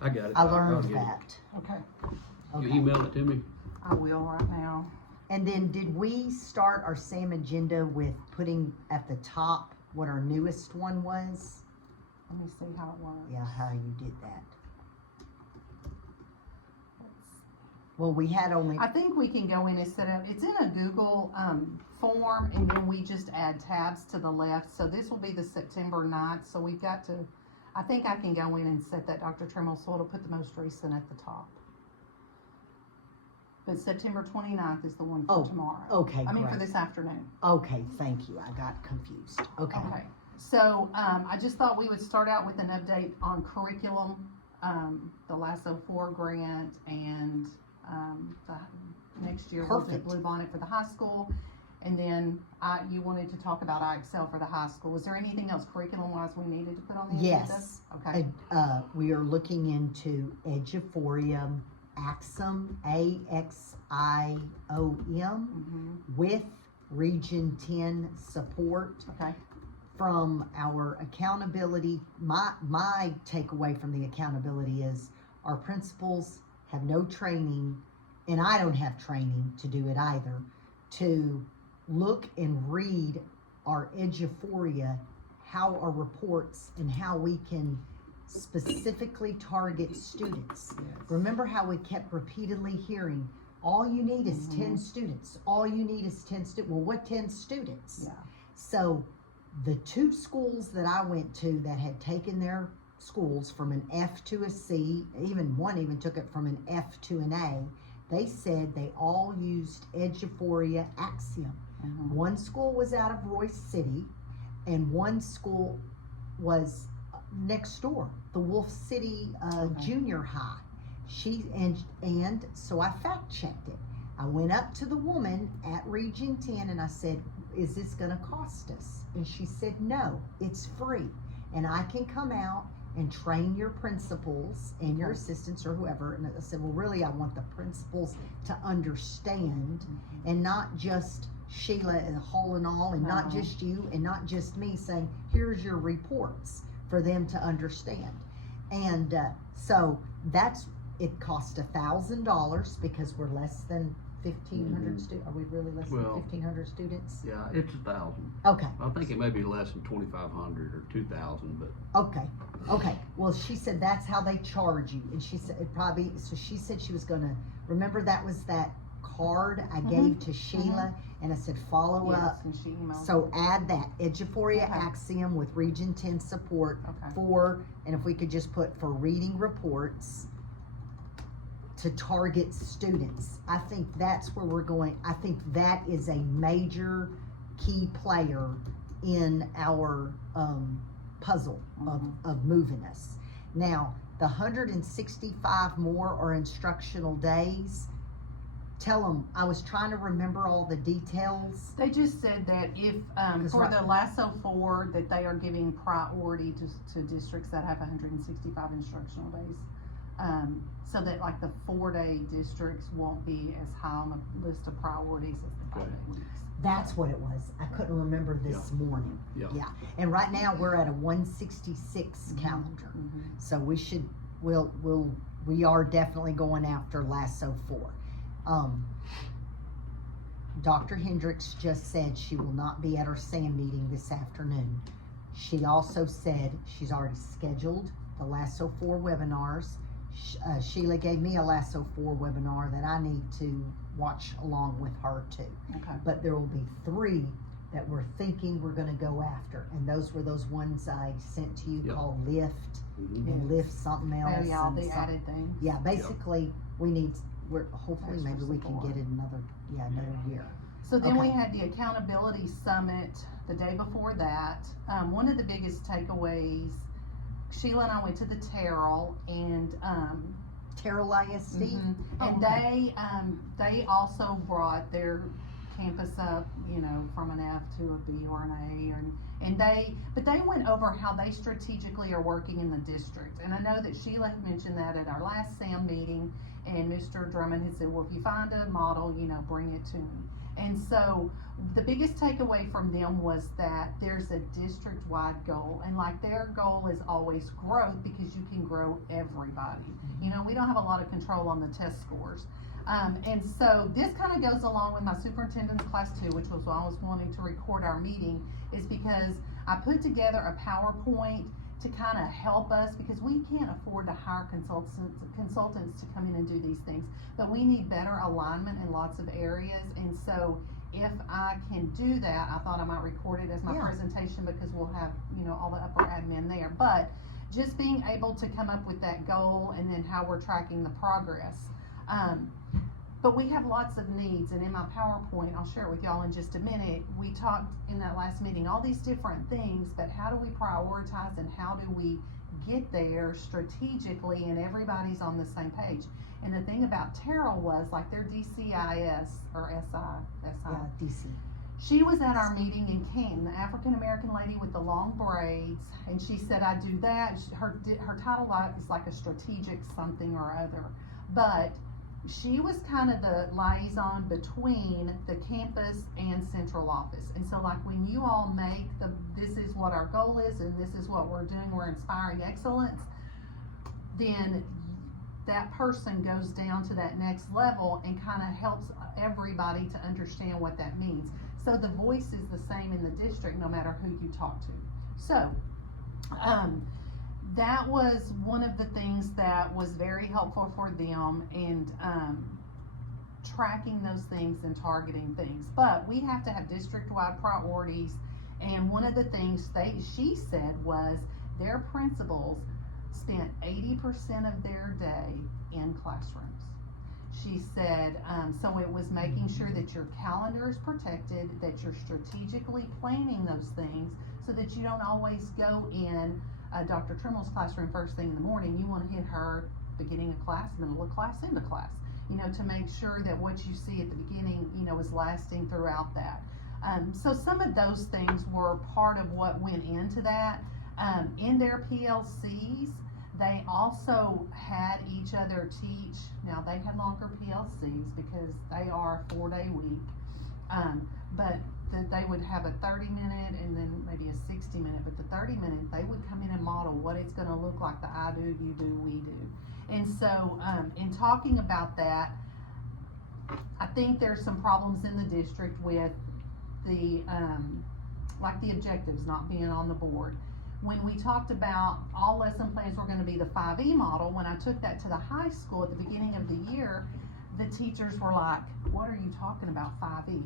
I got it. I I'll learned get it. that. Okay, You Okay. email it to me? I will right now. And then did we start our same agenda with putting at the top what our newest one was? Let me see how it works. Yeah, how you did that. Well, we had only, I think we can go in and set up, it's in a Google, form, and then we just add tabs to the left. So this will be the September 9th, so we've got to, I think I can go in and set that, Dr. Tremel, so it'll put the most recent at the top. But September 29th is the one for Oh, tomorrow. okay, I mean, for great. this afternoon. Okay, thank you. I got confused. Okay. Okay, so, I just thought we would start out with an update on curriculum, the LASSO 4 grant, and, the next year we'll do Perfect. Blue Bonnet for the high school. And then, you wanted to talk about IXL for the high school. Was there anything else curriculum-wise we needed to put on the agenda? Yes. Okay, We are looking into Eduphorium Axum, AXIOM, with Region 10 support. okay, From our accountability, my takeaway from the accountability is our principals have no training, and I don't have training to do it either, to look and read our Eduphoria, how our reports and how we can specifically target students. Remember how we kept repeatedly hearing, all you need is 10 students, all you need is 10 students. Well, what 10 students? yeah, So the two schools that I went to that had taken their schools from an F to a C, even one even took it from an F to an A, they said they all used Eduphoria Axiom. One school was out of Royce City, and one school was next door, the Wolf City Okay. Junior High. And so I fact checked it. I went up to the woman at Region 10 and I said, is this gonna cost us? And she said, no, it's free. And I can come out and train your principals and your assistants or whoever. And I said, well, really, I want the principals to understand and not just Sheila and Hall and all, and not just you and not just me saying, here's your reports for them to understand. And so it cost $1,000 because we're less than 1,500 students. Are we really less than Well, 1,500 students? Yeah, it's 1,000. Okay, I think it may be less than 2,500 or 2,000, but okay. Well, she said that's how they charge you. And she said it probably, so she said she was gonna, remember that was that card I gave to Sheila? And I said, follow yes, up. and she emailed. So add that, Eduphoria Okay. Axiom with Region 10 support Okay. for, and if we could just put for reading reports to target students. I think that's where we're going. I think that is a major key player in our puzzle of moving us. Now, the 165 more are instructional days. Tell them, I was trying to remember all the details. They just said that if, for right- the LASSO 4, that they are giving priority to districts that have 165 instructional days. So that like the 4-day districts won't be as high on the list of priorities as the 5-day ones. That's what it was. I couldn't remember this morning. yeah. Yeah, and right now we're at a 166 calendar. So we are definitely going after LASSO 4. Dr. Hendricks just said she will not be at our SAM meeting this afternoon. She also said she's already scheduled the LASSO 4 webinars. Sheila gave me a LASSO 4 webinar that I need to watch along with her too. Okay. But there will be 3 that we're thinking we're gonna go after. And those were those ones I sent to you Yep. called Lift Mhm. and Lift something else. Oh, yeah, all and the some- added things. Yeah, basically, hopefully That's maybe for we can support. get it another year. So then we Okay. had the accountability summit the day before that. One of the biggest takeaways, Sheila and I went to the Terrell, and Terrell ISD? and they also brought their campus up, from an F to a B or an A, but they went over how they strategically are working in the district. And I know that Sheila had mentioned that at our last SAM meeting, and Mr. Drummond had said, well, if you find a model, bring it to me. And so the biggest takeaway from them was that there's a district-wide goal, and like their goal is always growth because you can grow everybody. You know, we don't have a lot of control on the test scores. And so this kind of goes along with my superintendent's class 2, which was why I was wanting to record our meeting, is because I put together a PowerPoint to kind of help us, because we can't afford to hire consultants to come in and do these things, but we need better alignment in lots of areas. And so if I can do that, I thought I might record it as my presentation, because we'll have, you know, all the upper admin there. But just being able to come up with that goal and then how we're tracking the progress. But we have lots of needs, and in my PowerPoint, I'll share it with y'all in just a minute, we talked in that last meeting, all these different things, but how do we prioritize and how do we get there strategically and everybody's on the same page? And the thing about Terrell was, like, their DCIS, or SI. Yeah, DC. She was at our meeting in Canton, the African American lady with the long braids, and she said, I do that. Her title is like a strategic something or other, but she was kind of the liaison between the campus and central office. And so, like, when you all make this is what our goal is and this is what we're doing, we're inspiring excellence, then that person goes down to that next level and kind of helps everybody to understand what that means. So the voice is the same in the district no matter who you talk to. So that was one of the things that was very helpful for them, and tracking those things and targeting things. But we have to have district-wide priorities, and one of the things she said was their principals spent 80% of their day in classrooms. She said, so it was making sure that your calendar is protected, that you're strategically planning those things so that you don't always go in Dr. Trimmel's classroom first thing in the morning. You want to hit her beginning of class, middle of class, end of class, you know, to make sure that what you see at the beginning, you know, is lasting throughout that. So some of those things were part of what went into that. In their PLCs, they also had each other teach. Now, they had longer PLCs because they are a 4-day week, but they would have a 30-minute and then maybe a 60-minute, but the 30-minute, they would come in and model what it's going to look like, the I do, you do, we do. And so in talking about that, I think there's some problems in the district with the like the objectives not being on the board. When we talked about all lesson plans were going to be the 5E model, when I took that to the high school at the beginning of the year, the teachers were like, what are you talking about 5E?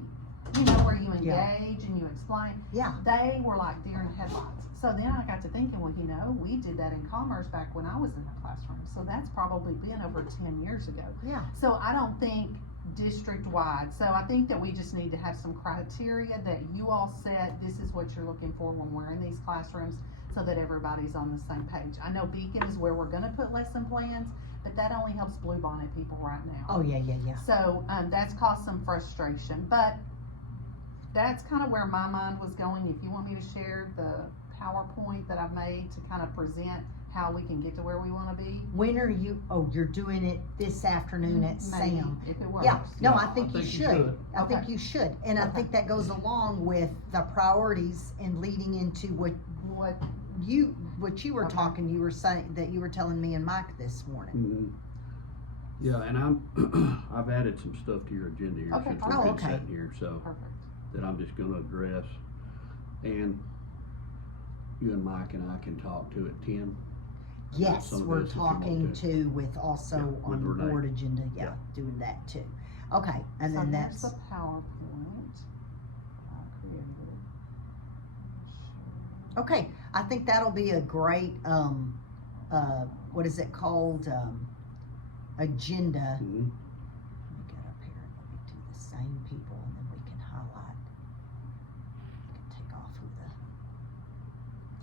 You know, where you engage and you explain. Yeah. They were like deer in the headlights. So then I got to thinking, well, you know, we did that in commerce back when I was in the classroom. So that's probably been over 10 years ago. Yeah. So I don't think district-wide. So I think that we just need to have some criteria that you all set. This is what you're looking for when we're in these classrooms, so that everybody's on the same page. I know Beacon is where we're going to put lesson plans, but that only helps bluebonnet people right now. Oh, yeah. So that's caused some frustration, but that's kind of where my mind was going. If you want me to share the PowerPoint that I've made to kind of present how we can get to where we want to be. When are you, you're doing it this afternoon at Maybe, Sam? if it works. Yeah, no, Yeah, I think you should. I think Okay. you should. And I think that goes along with the priorities and leading into what you were Okay. talking, you were saying, that you were telling me and Mike this morning. Mm-hmm. Yeah, and I've added some stuff to your agenda here Okay, since perfect. we've been Okay. sitting here, so Perfect. that I'm just gonna address. And you and Mike and I can talk to at 10. Yes, Some of we're this if you want talking to. to with also Yeah, with on the Renee. board agenda, Yeah. doing that too. Okay, and So then there's that's, the PowerPoint I created. okay, I think that'll be a great, what is it called, agenda. Mm-hmm. Let me get up here and let me do the same people, and then we can highlight. We can take off who the,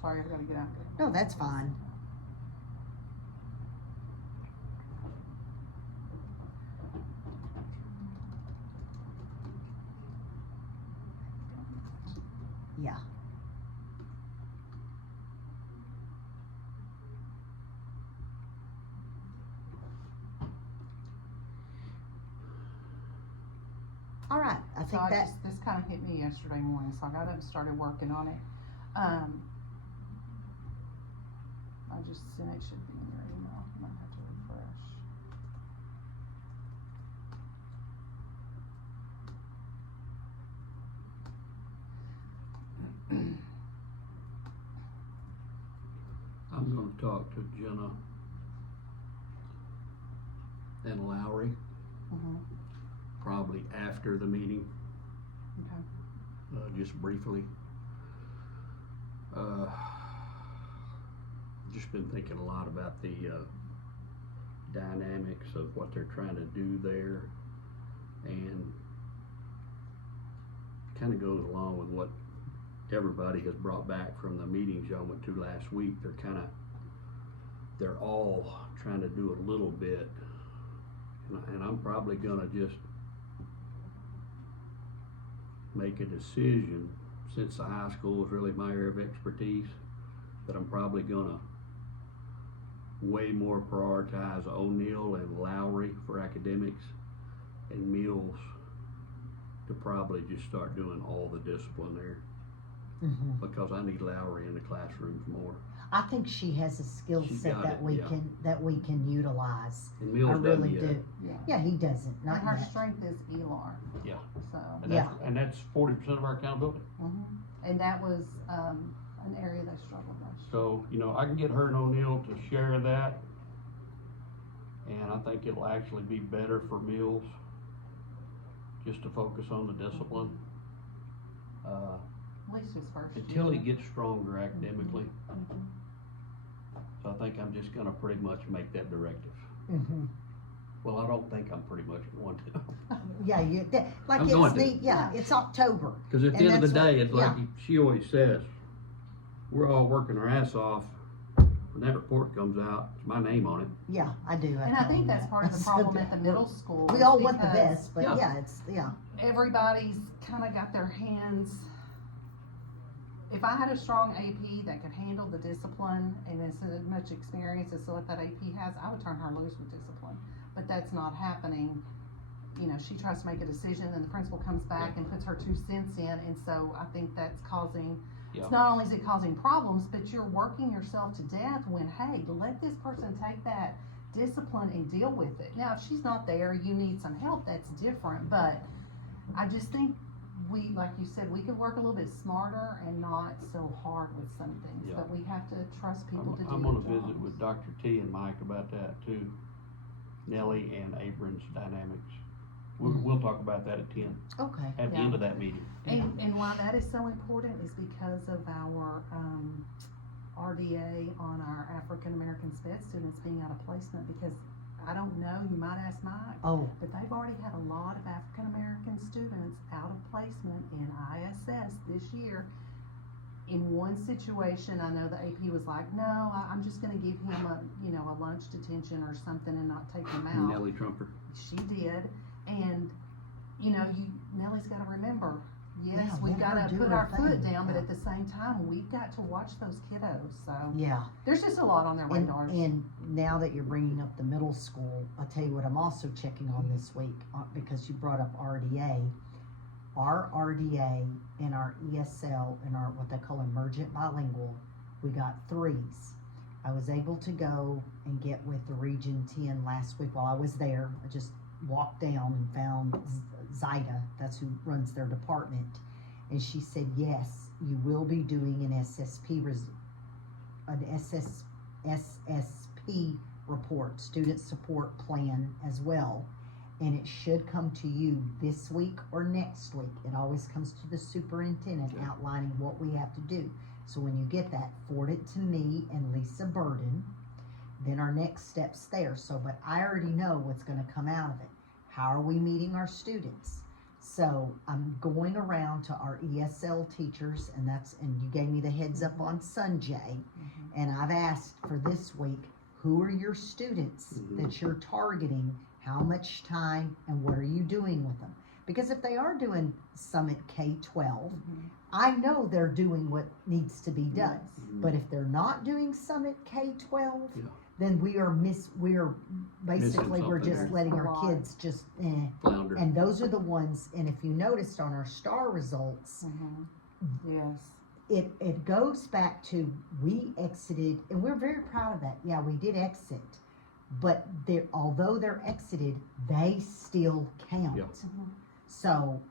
Sorry, I've got to get out. no, that's fine. Yeah. All right, I think that, This kind of hit me yesterday morning, so I got up and started working on it. I just sent it, should be in your email, I might have to refresh. I'm gonna talk to Jenna and Lowry, Mm-hmm. probably after the meeting, Okay. just briefly. Just been thinking a lot about the dynamics of what they're trying to do there, and kind of goes along with what everybody has brought back from the meetings y'all went to last week. They're all trying to do a little bit, and I'm probably gonna just make a decision, since the high school is really my area of expertise, that I'm probably gonna way more prioritize O'Neill and Lowry for academics, and Mills to probably just start doing all the discipline there, because I need Lowry in the classrooms more. I think she has a skill She's set got that it, we yeah. can utilize. And I Mills doesn't really yet. do. Yeah. Yeah, he doesn't, And not her yet. strength is ELAR. Yeah. So, And that's 40% of our accountability. and that was, an area they struggled with. So, I can get her and O'Neill to share that, and I think it'll actually be better for Mills just to focus on the discipline, At least his first until he year. gets stronger academically. Mhm. So I think I'm just gonna pretty much make that directive. Well, I don't think I'm pretty much going to. Yeah, like I'm it's going to. neat, yeah, it's October. Cause at the And end of the that's what- day, it's like yeah. she always says, we're all working our ass off. When that report comes out, it's my name on it. Yeah, I do. And I tell think him that's that. part of I the said problem that. at the middle school. We is all want the because best, but Yeah. yeah, everybody's kind of got their hands. If I had a strong AP that could handle the discipline and as much experience as what that AP has, I would turn her loose with discipline. But that's not happening. She tries to make a decision, and the principal comes back and puts her 2 cents in, and so I think that's causing. Yeah. It's not only is it causing problems, but you're working yourself to death when, hey, let this person take that discipline and deal with it. Now, if she's not there, you need some help, that's different, but I just think we, like you said, we could work a little bit smarter and not so hard with some things, Yeah. but we have to trust people to do I'm their gonna visit jobs. with Dr. T and Mike about that too. Nellie and Abrams dynamics. We'll talk about that at 10, okay. at the Yeah. end of that meeting. And why that is so important is because of our, RDA on our African American SPED students being out of placement, because I don't know, you might ask Mike, Oh, but they've already had a lot of African American students out of placement in ISS this year. In one situation, I know the AP was like, no, I'm just gonna give him a lunch detention or something and not take him out. Nellie Trumper. She did, and Nellie's gotta remember, yes, Yeah, we've let her gotta do put her our foot thing, down, but yeah. at the same time, we've got to watch those kiddos, so yeah. there's just a lot on their radars. And now that you're bringing up the middle school, I'll tell you what I'm also checking on this week, because you brought up RDA. Our RDA and our ESL and our what they call emergent bilingual, we got 3s. I was able to go and get with the Region 10 last week while I was there. I just walked down and found Zyda, that's who runs their department, and she said, yes, you will be doing an SSP report, student support plan as well, and it should come to you this week or next week. It always comes to the superintendent outlining what we have to do. So when you get that, forward it to me and Lisa Burden, then our next step's there. So, but I already know what's gonna come out of it. How are we meeting our students? So I'm going around to our ESL teachers, and you gave me the heads up on Sunjay, and I've asked for this week, who are your students that you're targeting, how much time, and what are you doing with them? Because if they are doing Summit K-12, I know they're doing what needs to be done. Yes. But if they're not doing Summit K-12, Yeah. then we are basically, we're something just there. letting A our lot. kids just, Flounder. and those are the ones, and if you noticed on our star results, Yes. it goes back to, we exited, and we're very proud of that. Yeah, we did exit, but although they're exited, they still count. Yeah. So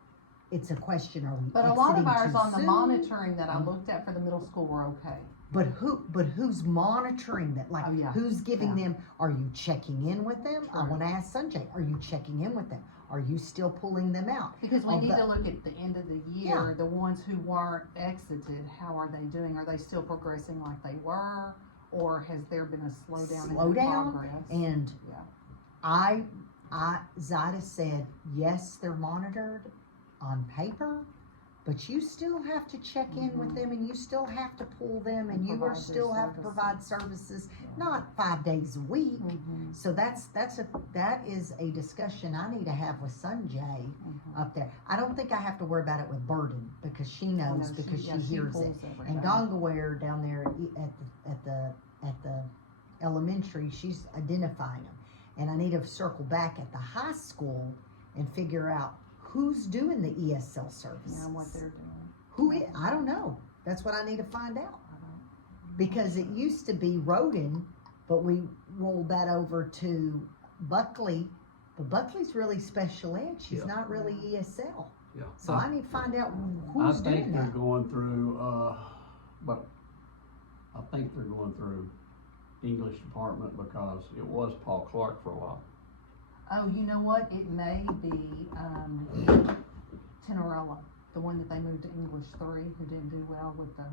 it's a question, are we But a exiting lot of ours too on the soon? monitoring that I looked at for the middle school were okay. But who's monitoring that? Like, Oh, yeah. who's giving Yeah. them? Are you checking in with them? I True. want to ask Sanjay, are you checking in with them? Are you still pulling them out? Because we Of need the- to look at the end of the year, the ones who weren't exited, how are they doing? Are they still progressing like they were? Or has there been a slowdown in their Slowdown? progress? And Yeah. Zida said, yes, they're monitored on paper, but you still have to check in with them, and you still have to pull them, and you are Provide their still have to provide services, not 5 days a week. Mhm. So that is a discussion I need to have with Sanjay Mhm. up there. I don't think I have to worry about it with Burden, because she I know knows, because she yeah, hears it. pulls everything. And Gongaware down there at the elementary, she's identifying them. And I need to circle back at the high school and figure out who's doing the ESL services. Yeah, what they're doing. Who is, I don't know. That's what I need to find out. I don't- Because it used to be Roden, but we rolled that over to Buckley. But Buckley's really special ed. She's Yeah. not really ESL. Yeah. So I need to find out I who's think doing they're that. going through, but I think they're going through English department because it was Paul Clark for a while. Oh, you know what? It may be, Tenorella, the one that they moved to English 3, who didn't do well with the,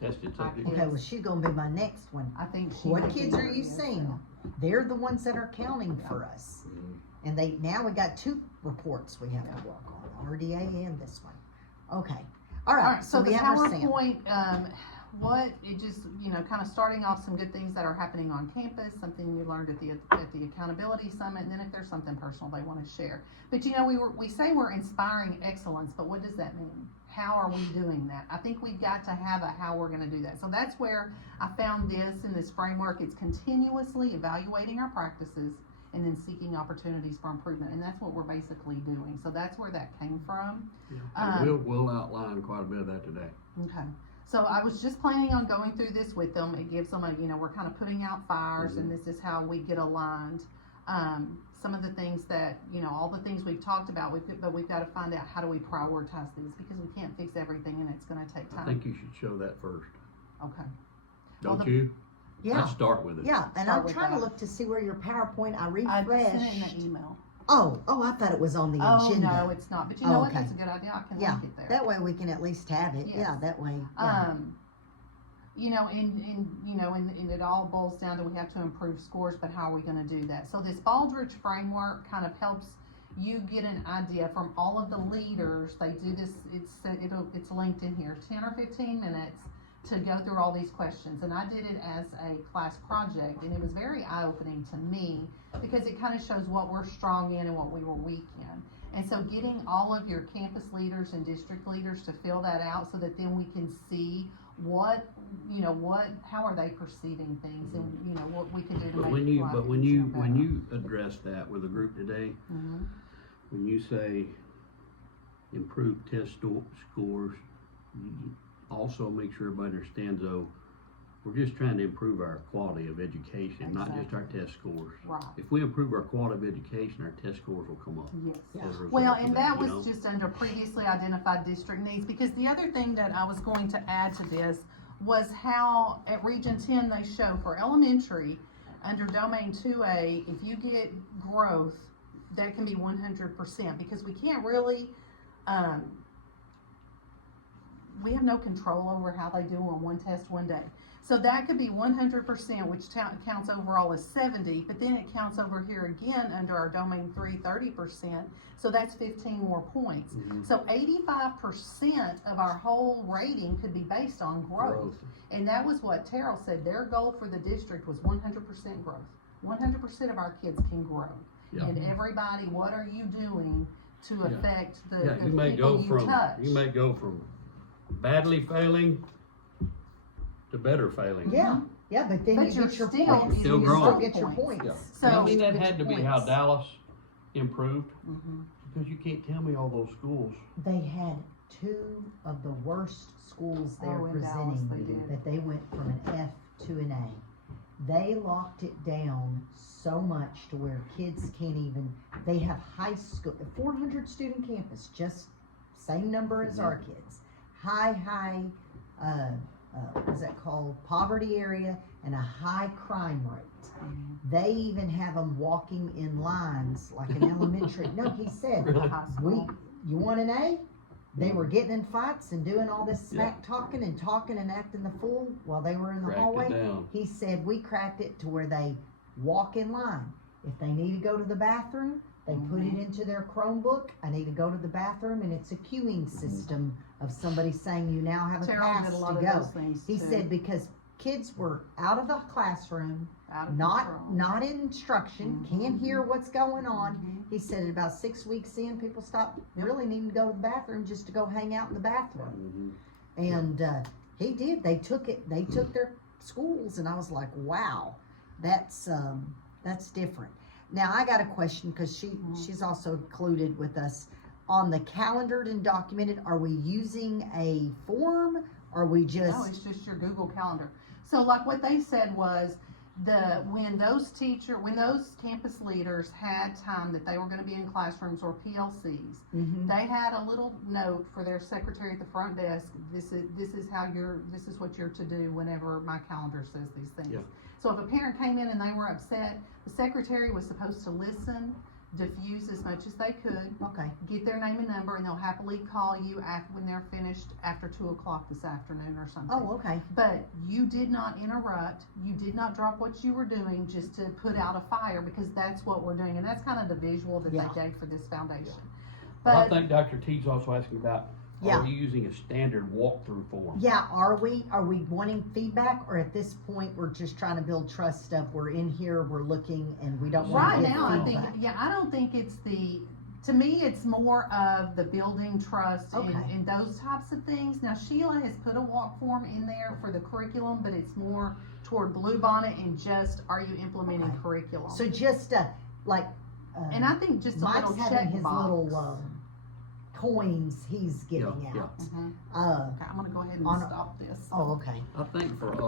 Tested subject. Okay, well, she's gonna be my next one. I think she. What may be kids are their you ESL. seeing? They're the ones that are counting for us. Mhm. And now we got 2 reports we have to work on, RDA and this one. Okay, all All right, right, so we the have our Sam. PowerPoint, it just, kind of starting off some good things that are happening on campus, something you learned at the accountability summit, and then if there's something personal they want to share. But we say we're inspiring excellence, but what does that mean? How are we doing that? I think we've got to have a how we're gonna do that. So that's where I found this in this framework. It's continuously evaluating our practices and then seeking opportunities for improvement, and that's what we're basically doing. So that's where that came from. And we'll outline quite a bit of that today. Okay, so I was just planning on going through this with them. It gives them we're kind of putting out fires, and this is how we get aligned. Some of the things that, all the things we've talked about, but we've got to find out how do we prioritize these, because we can't fix everything and it's gonna take I time. think you should show that first, Okay, don't Well, you? Yeah, Let's start with it. yeah, and Start I'm with trying to that. look to see where your PowerPoint, I I sent it in refreshed. the email. Oh, I thought it was on the Oh, agenda. no, it's not, but you know what, Okay. that's a good idea, I can Yeah, link it there. That way we can at least have it, Yes. yeah, that way, yeah. And it all boils down to we have to improve scores, but how are we gonna do that? So this Baldrige framework kind of helps you get an idea from all of the leaders. They do this, it's linked in here, 10 or 15 minutes to go through all these questions. And I did it as a class project, and it was very eye-opening to me because it kind of shows what we're strong in and what we were weak in. And so getting all of your campus leaders and district leaders to fill that out so that then we can see how are they perceiving things, and what we can do to But make when you, life but when easier you, and when better. you address that with a group today, Mhm. when you say improve scores, you also make sure everybody understands though, we're just trying to improve our quality of education, not just our test scores. Right. If we improve our quality of education, our test scores will come up. Yes. Yeah. as a result Well, of and that you was know? just under previously identified district needs, because the other thing that I was going to add to this was how at Region 10 they show for elementary, under domain 2A, if you get growth, that can be 100%, because we can't really, we have no control over how they do on one test one day. So that could be 100%, which counts overall as 70, but then it counts over here again under our domain 3, 30%, so that's 15 more points. Mhm. So 85% of our whole rating could be based on growth. And that was what Terrell said, their goal for the district was 100% growth. 100% of our kids can grow. Yeah. And everybody, what are you doing to Yeah. affect the Yeah, you may people go you from, touch? you may go from badly failing to better failing. Yeah, Yeah, but then But you you're get your still points. Still You growing. get your Points. points. So- I mean, You that get had to your be how points. Dallas improved, Mhm. because you can't tell me all those schools. They had two of the worst schools they're Oh, in Dallas presenting they did. that they went from an F to an A. They locked it down so much to where kids can't even, they have high school, 400 student campus, just same number as our kids. High, what is that called, poverty area and a high crime rate. They even have them walking in lines like an elementary, no, he said, Really? High we, school. you want an A? They were getting in fights and doing all this smack talking and acting the fool while they were in the Cracked it hallway. down. He said we cracked it to where they walk in line. If they need to go to the bathroom, they put it into their Chromebook. I need to go to the bathroom, and it's a queuing system of somebody saying you now have a Terrell pass did a to lot of go. those things He too. said because kids were out of the classroom, Out of not control. in instruction, Mhm. can't hear what's going on. Mhm. He said at about 6 weeks in, people stopped really needing to go to the bathroom just to go hang out in the bathroom. Mhm. And he did. They took it. They took their schools, and I was like, wow, that's different. Now I got a question because she's also included with us on the calendared and documented. Are we using a form? Are we just? No, it's just your Google Calendar. So like what they said was when those campus leaders had time that they were going to be in classrooms or PLCs, Mhm. they had a little note for their secretary at the front desk. This is what you're to do whenever my calendar says these things. Yeah. So if a parent came in and they were upset, the secretary was supposed to listen, diffuse as much as they could, Okay. get their name and number, and they'll happily call you when they're finished after 2:00 this afternoon or something. Oh, okay. But you did not interrupt, you did not drop what you were doing just to put out a fire, because that's what we're doing, and that's kind of the visual that Yeah. they gave for this foundation. Well, I But think Dr. T's also asking about, Yeah. are you using a standard walkthrough form? Yeah, are we wanting feedback, or at this point we're just trying to build trust stuff? We're in here, we're looking, and we don't want right to get now, I feedback. think, I don't think it's to me, it's more of the building trust Okay. and those types of things. Now, Sheila has put a walk form in there for the curriculum, but it's more toward Bluebonnet and just, are you implementing Okay. curriculum? So just like And I think just a Mike's little having check his box. little coins he's giving Yeah, out. Mhm. Uh, Okay, I'm gonna go ahead and On a- stop this. oh, okay. I think for us,